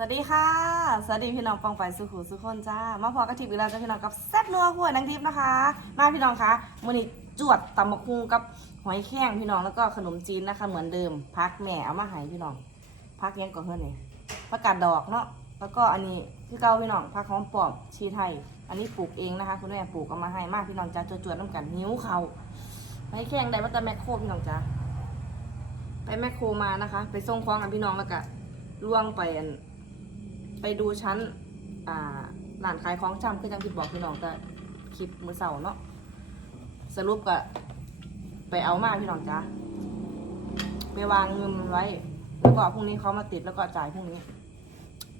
สวัสดีค่ะ สวัสดีพี่น้องปองไปสุขุสุขคนจ้า มาพอกระทิบอีกแล้วจ้าพี่น้องกับแซ่บนัวหัวนังทิพย์นะคะ มาพี่น้องคะมื้อนี้จวดตำบักฮุงกับหอยแข้งพี่น้องแล้วก็ขนมจีนนะคะ เหมือนเดิมพักแม่เอามาให้พี่น้องพักยังก่อนเพื่อนนี่ผักกาดดอกเนาะ แล้วก็อันนี้พี่เก้าพี่น้องผักหอมปอมชีไทย อันนี้ปลูกเองนะคะ คุณแม่ปลูกเอามาให้มากพี่น้องจ้าจวดๆน้ำกันหิวเขาหอยแข้งได้มาแต่แมคโครพี่น้องจ้าไปแมคโครมานะคะ ไปส่งของกับพี่น้องแล้วก็ล่วงไปอัน ไปดูชั้นอ่าร้านขายของชำคือจังที่บอกพี่น้องแต่คลิปมือเสาร์เนาะสรุปก็ไปเอามาพี่น้องจ้าไปวางเงินไว้ แล้วก็พรุ่งนี้เขามาติดแล้วก็จ่ายพรุ่งนี้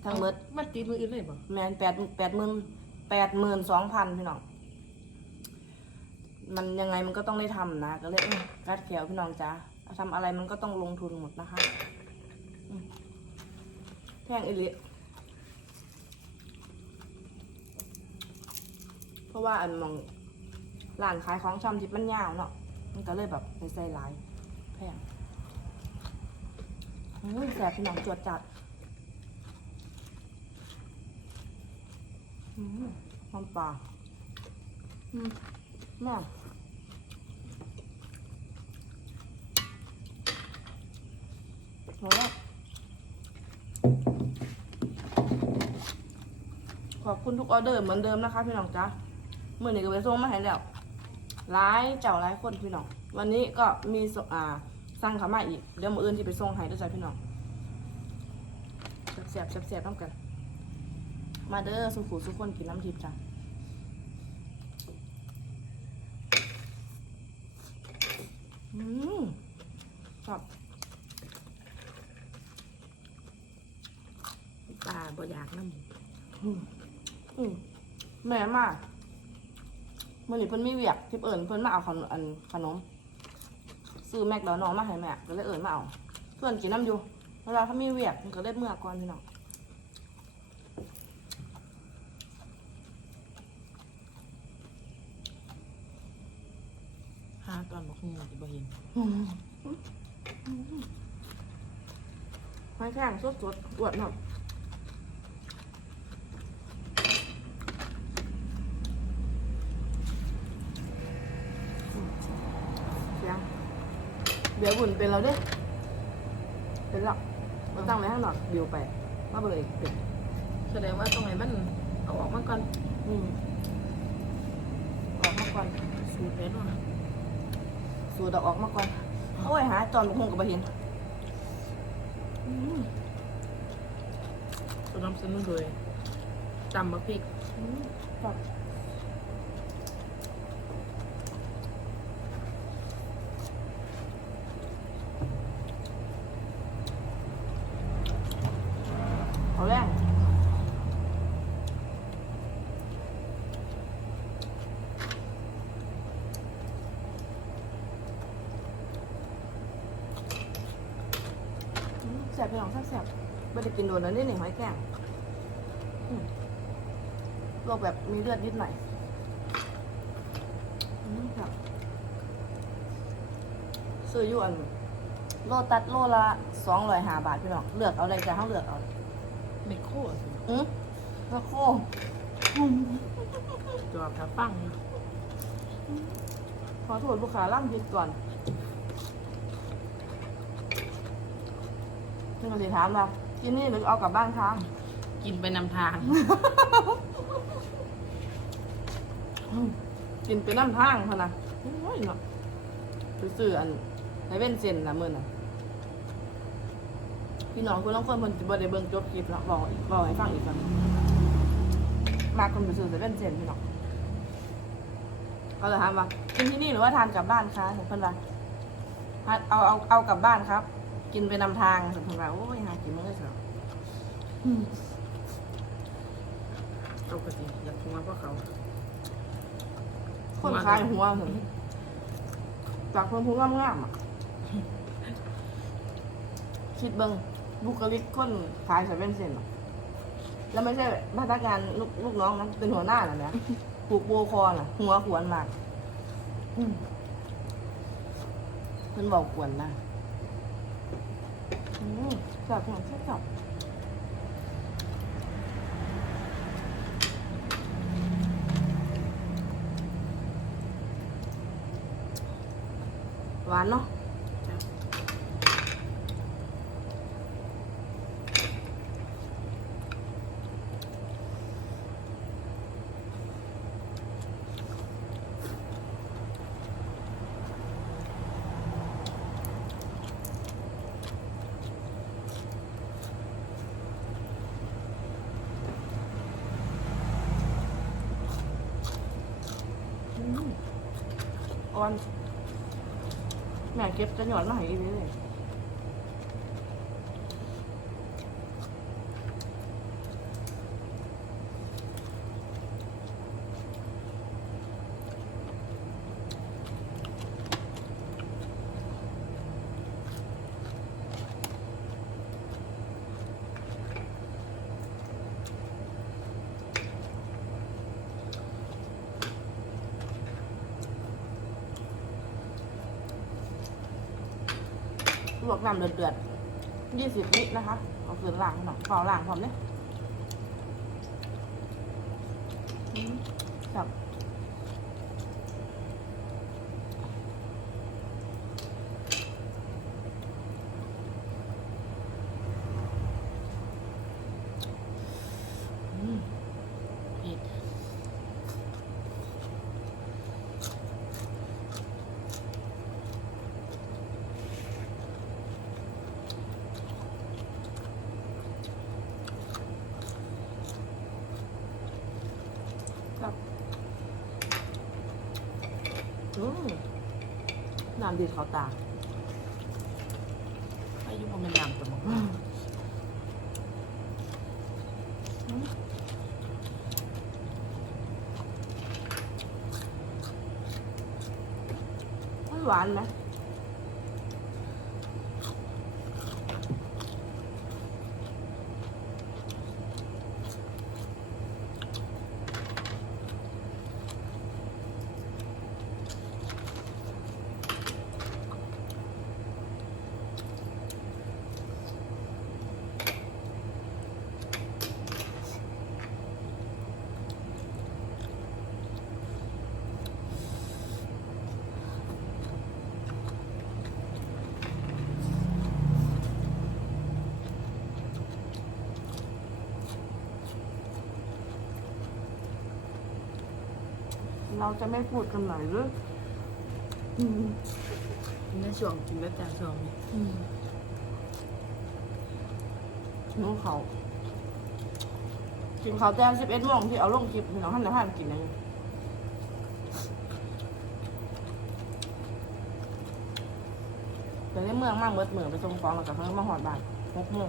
ทั้งเบิดมันตีมืออื่นเลยบ่แมนแปดแปดหมื่นแปดหมื่นสองพันพี่น้องมันยังไงมันก็ต้องได้ทำนะ ก็เลยเออกัดแขวพี่น้องจ้าทำอะไรมันก็ต้องลงทุนหมดนะคะอืมแพงอีหลีเพ ราะว่าอันมองร้านขายของชำที่มันยาวเนาะมันก็เลยแบบไปใส่หลายแพงอุ้ยแสบพี่น้องจวดจัดอืมหอมปลาอืมน่าโหแล้วขอบคุณทุกออเดอร์เหมือนเดิมนะคะพี่น้องจ๊ะ มื่อนี้ก็ไปส่งมาให้แล้วร้ายเจ้าร้ายคนพี่น้อง วันนี้ก็มีสอ่าสั่งเขามาอีก เดี๋ยวมืออื่นที่ไปส่งให้ด้วยจ้ะพี่น้องแซ่บๆแซ่บๆต้องกัน มาเด้อสุขุสุขคนกินน้ำทิพย์จ้ะอืมครับปลาบ่อยากน้อืมอืมแม่มา เมื่อนี้เพิ่นมีเวียกทิพย์เอิญเพิ่นมาเอาขนมอันขนม ซื้อแม็กดอนอมาให้แม่ก็เลยเอิญมาเอาเพื่อนกินน้ำอยู่เวลาเขามีเวียกมันก็เล่เมื่อก่อนพี่น้องำหาตอนบ่คงสิบ่เห็นไม้แข็งสดสดๆอวดหน่อยเสียง เดี๋ยวบุญเป็นเราเด้เป็นหรอกเราตั้งไว้ข้างนอกบิวไปมาเบอร์อีกเป็นแสดงว่าตรงไหนมันเอาออกมาก่อนอืมออกมาก่อนสูตรแล้วเนาะสูดเอาออกมาก่อนโอ้ยหาจอนบุคงกับบะเห็นอืมสนับสนุนโดยตำบักพริกอืมครับเอาแรงอืมแสบไปหรองแสบๆไม่ได้กินโดนแล้วนี่หนึ่งหอยแกงโรคแบบมีเลือดนิดหน่อยอืมครับซื้ออยู่อัน โลตัดโลละสองร้อยห้าบาทพี่น้อง เลือกเอาเลยจ้ะเขาเลือกเอาไม่โคตรอืมแล้วโคจอบถ้าฟัง ขอโทษลูกค้าล่ำผิดก่อนนี่มาสิถามเรา กินนี่หรือเอากลับบ้านค้างกินไปนำทางกินไปน้ำทางพะนะโอ้ยเนาะไปซื้ออันในเว้นเซนนะมื่อน่ะ พี่น้องคุณต้องคนเพิ่นสิบ่ได้เบิ่งจบคลิปแล้วบอกอีกบอกให้ฟังอีกก่อนมาคนไปซื้อในเว้นเซนพี่น้องก็เลยถามว่ากินที่นี่หรือว่าทานกลับบ้านคะเพิ่นว่าเอาเอาเอากลับบ้านครับ กินไปนำทางเพิ่นว่าโอ้ยหากินมื้อเสร็จเอากระติอยากหัวพวกเขา คนขายหัวเหมือนจากคนพูดงามๆอะคิดเบิงบุคลิกคนขายเซเว่นเซนอะแล้วไม่ใช่พนักงานลูกลูกน้องนะเป็นหัวหน้าน่ะนะผูกโบคอน่ะ หัวขวนมากอืมเพิ่นบอกขวนนะ 음, 자, 그냥 살짝. 완어? แม่เก็บจะหยอดมาให้อีกเลย ลวกน้ำเดือดๆยี่สิบวินะคะ เอาคืนล่างหน่อยเปล่าล่างพร้อมเนี่ยครับอืม เผ็ด ครับอืม น้ำดีดเขาตาอายุมันเป็นน้ำแต่หมกอืมมันหวานไห เราจะไม่พูดกันหน่อยหรืออืมในช่วงกินแล้วแต่ช่วงนี้อืมน้องเขากินเขาวแจ้งสิบเอ็ดโมงที่เอาลงคลิปพี่น้องท่านจะห้ามกินอะไรแต่ในเมืองมากเบิดเมืองไปส่งฟ้องแล้วกับเพิ่งมาหอดบ้านหกโมง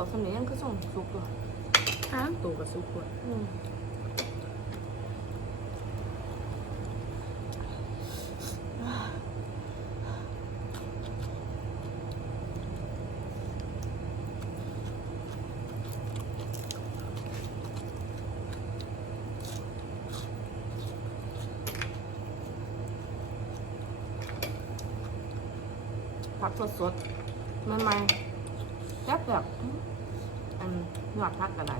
จะลวกสำเนียงคือส่งสุกตัวอ้างตัวกับซุปกวอืมผักสดๆใหม่ๆแซ่บแบบ ยอดผักกระได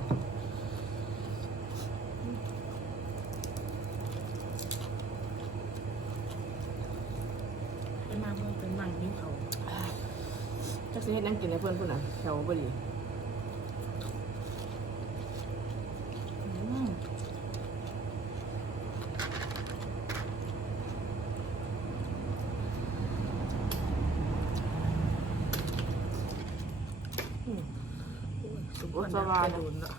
เป็นมากเพิ่มเป็นมันยิ่งเขาจะสิเฮ็ดหยังกินให้เพื่อนพุ่นน่ะแถวบ่ดีอืมอืม ซุปก วนสบายจะโดนละ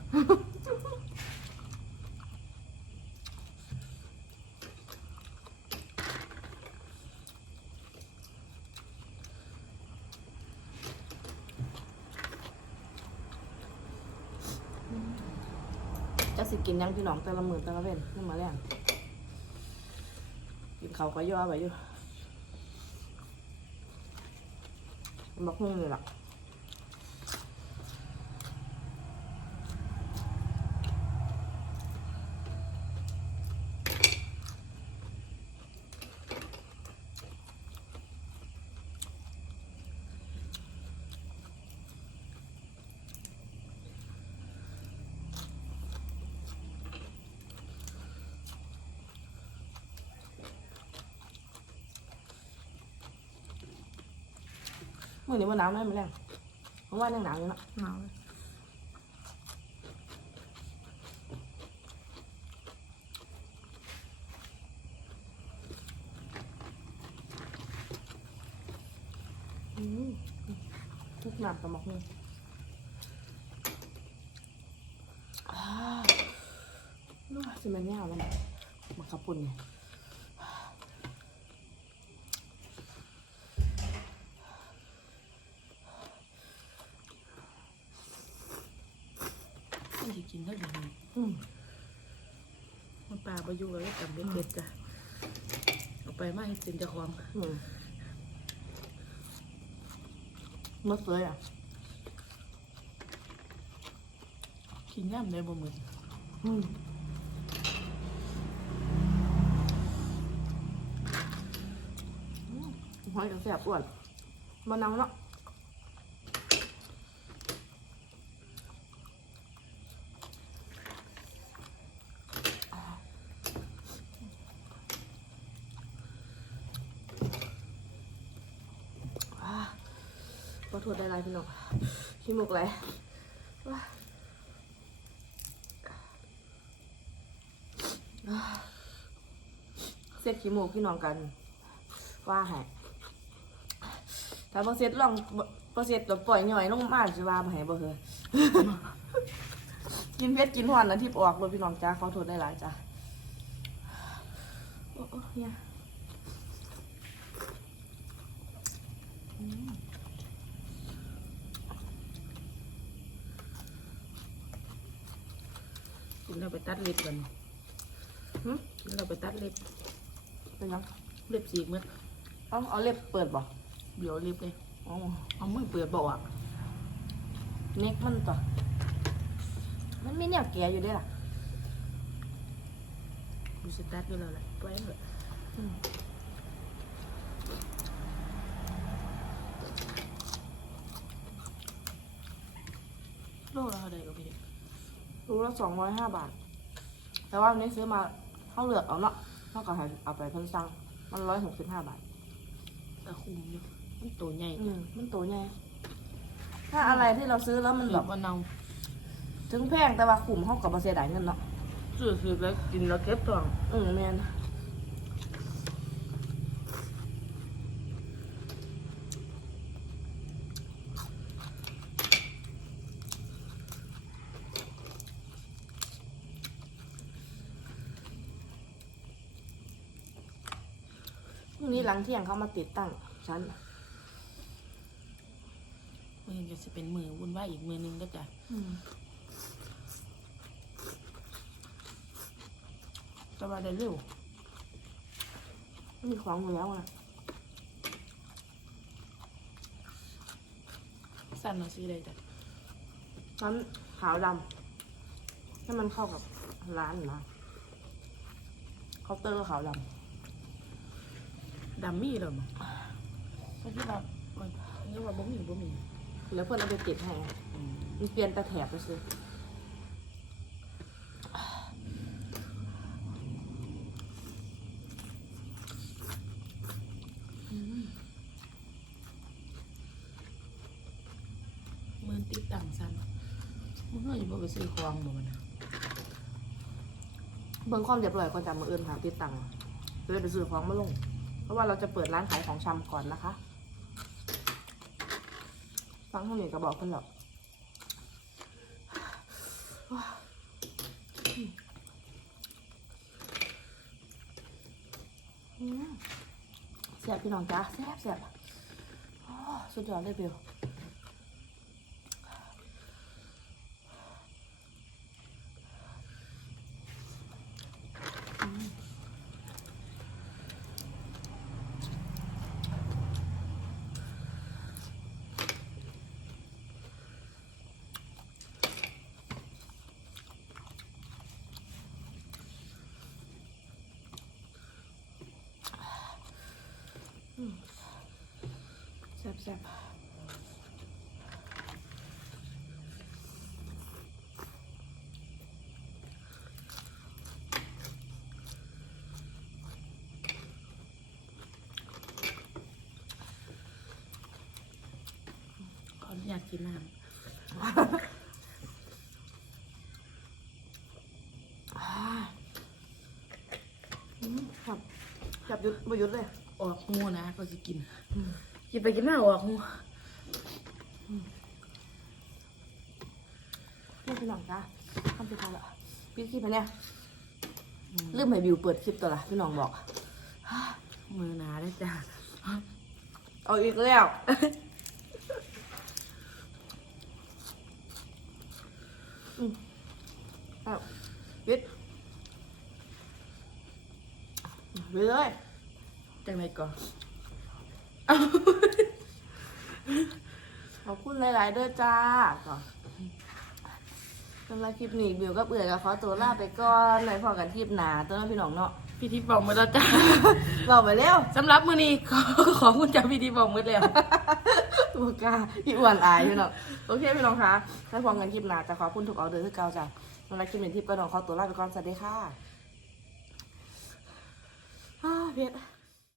จะสิกินหยังพี่น้องแต่ละมื้อแต่ละเว้นนี่มาแรงกินข้าวก็ย่อไปอยู่บักหุ่งนี่ล่ะ มื่อนี้ว่าหนาวไหมมันแรงเพราะว่ายังหนาวอยู่เนาะหนาวเลยอืมทุกหนักกับหมอกนี่อ่าน่าจะมันแน่วแล้วนะหมักกระปุ่นเนี่ย ไม่ได้กินเท่าไหร่ อืม มันปลาประยุกต์แล้วกับเบ็ดเบ็ดจ้ะเอาไปมาให้เป็นเจ้าของอืมมดเลยอะกินย่ำเลยบ่เหมือนอืมอืมหอยกระแสบอ้วนมะนาวเนาะ โทษได้ไรพี่น้องขี้มุกไหลว้าอ่าเสร็จขี้มูกพี่น้องกัน ว่าแหกถ้าบ่เสร็จลองบ่เสร็จก็ปล่อยหน่อยลงมาสิว่าบ่ให้บ่เหอกินเพชรกินหวานนะที่ออกเลยพี่น้องจ้าขอโทษได้หลายจ้าโอ้โอ้เนี่ย เราไปตัดเล็บกันหึกินเราไปตัดเล็บเป็นยังเล็บสีกเมื่อเอาเอาเล็บเปิดบ่เดี๋ยวเล็บเลยอ๋อเอามือเปิดบอกอะเน็กมันต่อมันมีแนวแก่อยู่เด้ล่ะดูสตัดด้วยแล้วแหละไว้เถอะอืมโลละเท่าไหร่ก็พี่ รู้ละสองร้อยห้าบาท แต่ว่าวันนี้ซื้อมาเขาเหลือกเอาเนาะเขาก็ให้เอาไปเพิ่นสั่งมันร้อยหกสิบห้าบาทตะคุ่มอยู่มันตัวใหญ่อืมมันตัวใหญ่ ถ้าอะไรที่เราซื้อแล้วมันแบแบบบว่าเนาถึงแพงแต่ว่าขุมเขากับเสียดายเงินเนาะซื้อซื้อแล้วกินแล้วเก็บท้องอืมแมน ลังเที่ยงเขามาติดตั้งชั้นมือจะสิเป็นมือวุ่นวายอีกมือนึงก็จะจะมาได้เร็วมีของอยู่แล้วอะสั้นเอาสิเลยจ้ะน้ำขาวดำให้มันเข้ากับร้านนะเคาน์เตอร์ก็ขาวด ดำมีเหรอมั้งไม่ใช่ว่ามันเรียกว่าบ่มีบ่มีำแล้วเพื่อนเอาไปติดให้อืมมันเปลี่ยนแต่แถบไปซื้อมือติดต่างสั้นมึงเฮ้ยบ่ไปซื้อของบ่มันนะเบิ่งความเรียบร้อยก่อนจากมืออื่นหาติดตังค์จะได้ไปซื้อของมาลงเพ ราะว่าเราจะเปิดร้านขายของชำก่อนนะคะ ฟังเท่านี้ก็บอกเพื่อนหรอกอืมแซ่บพี่น้องจ้าแซ่บแซ่บอ๋อสุดยอดเลยเบลแซ่บแซ่บอยากกินน้อืมครับจับยุดบ่หยุดเลยำออกหูนะเขาจะกิน กินไปกินหน้าออกหูนี่พี่น้องจ้าทำไปทานละพี่คลิปไปเนี่ยลืมให้บิวเปิดคลิปตัวละพี่น้องบอกมือหนาได้จ้ะเอาอีกแล้วอืมเอาวิทย์ไปเลยจังไรก่อน ขอบคุณหลาย ๆ เด้อจ้าก่อนสำหรับคลิปนี้บิวกับเอื่อยก็ขอตัวลาไปก่อนในพอกันคลิปหนาตัวน้องพี่น้องเนาะพี่ทิพย์บอกมือแล้วจ้าบอกไปเร็วสำหรับมือนี้ขอขอบคุณจากพี่ทิพย์บอกมือแล้วบกล้าพี่อ้วนอายพี่น้องโอเคพี่น้องคะถ้าพร้อมกันคลิปหนาจะขอบคุณทุกออเดอร์ที่เก่าจ้ะสำหรับคลิปนี้ทิพย์ก็น้องขอตัวลาไปก่อนสวัสดีค่ะอ้าเพชร